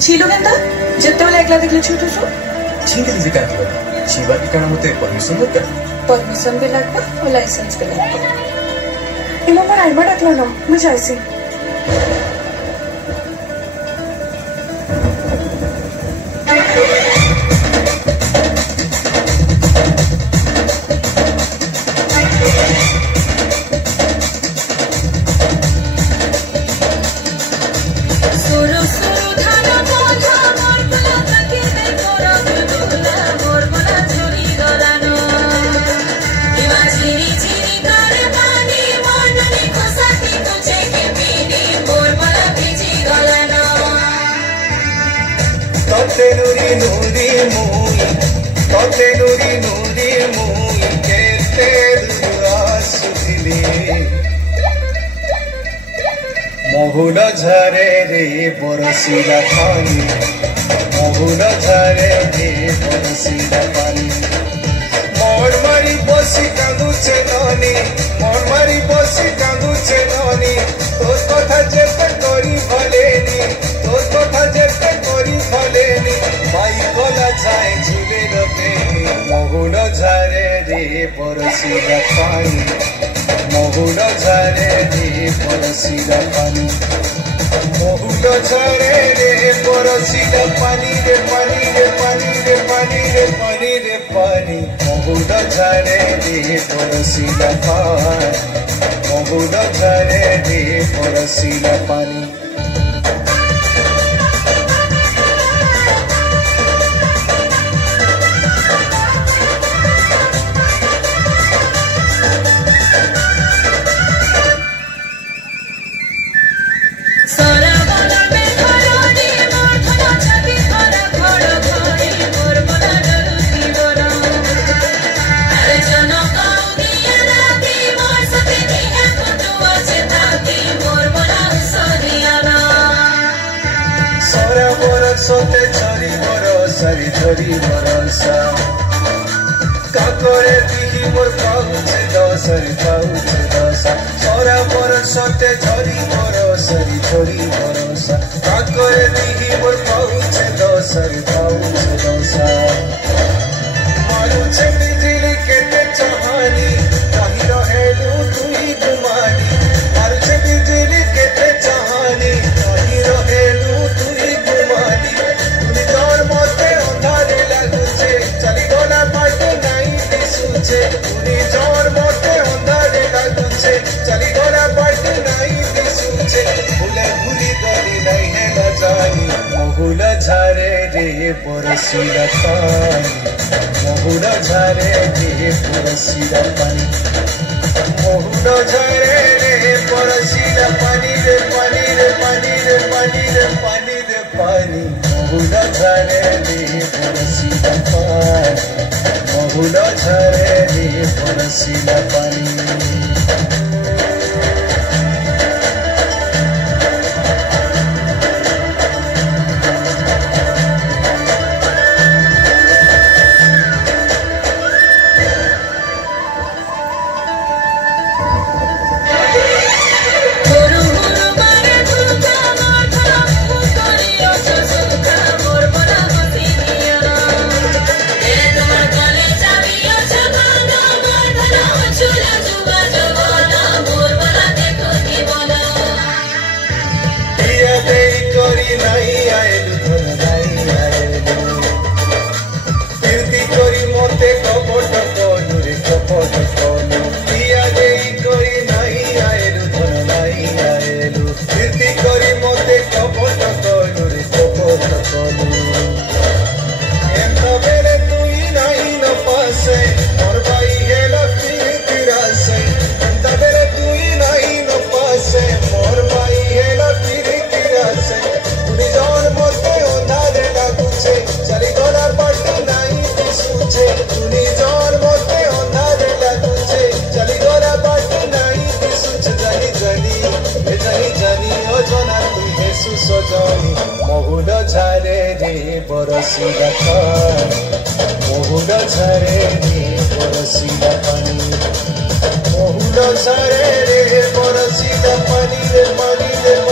ছিল কেনতা যেତେବେଳେ একলা দেখলে ছুটুছো ठीक है क्या शिवा की कारण मते परमिशन दरकार परमिशन भी लागबा और लाइसेंस भी लागबा इमा पर आइबा डाकला ना मैं जायसी Nuri nuri mui, tote nuri nuri mui, kete asudili. Mohuna jhare re borasila pani, mohuna jhare re borasila pani. Mon mari bosi kandu chenani, mon mari bosi kandu chenani. Tos kotha jete kori bhaleni, tos kotha jete kori bhaleni. Bhai kola jai jhule rabeni, mohuna jhare re borasila pani, mohuna jhare re borasila pani. Mohuna jhare re borasila pani re pani re pani re pani re pani re pani. Mohuna jhare re borasila pani, mohuna jhare re borasila pani. Sote chori borosari chori borosa kakore dihi mor pauche dosari pauche dosa sora borosote chori borosari chori borosa kakore dihi mor pauche dosari pauche dosa maruche bijli kete chahani kahi rahelu tui gumani maruche bijli kete chahani kahi rahelu tui gumani tuni jor mote ondhare laguche chali gona paite nai disuche tuni jor mote ondhare laguche chali gona paite nai disuche bhule bhuli gali nai hai na jani mohuna jhare re borasila pani mohuna jhare re borasila pani mohuna jhare re borasila pani re pani re pani re pani re pani re pani mohuna jhare re borasila pani mohuna jhare re borasila pani. Mohuna jhare re borasila pani mohuna jhare re borasila pani mohuna jhare re borasila pani re pani re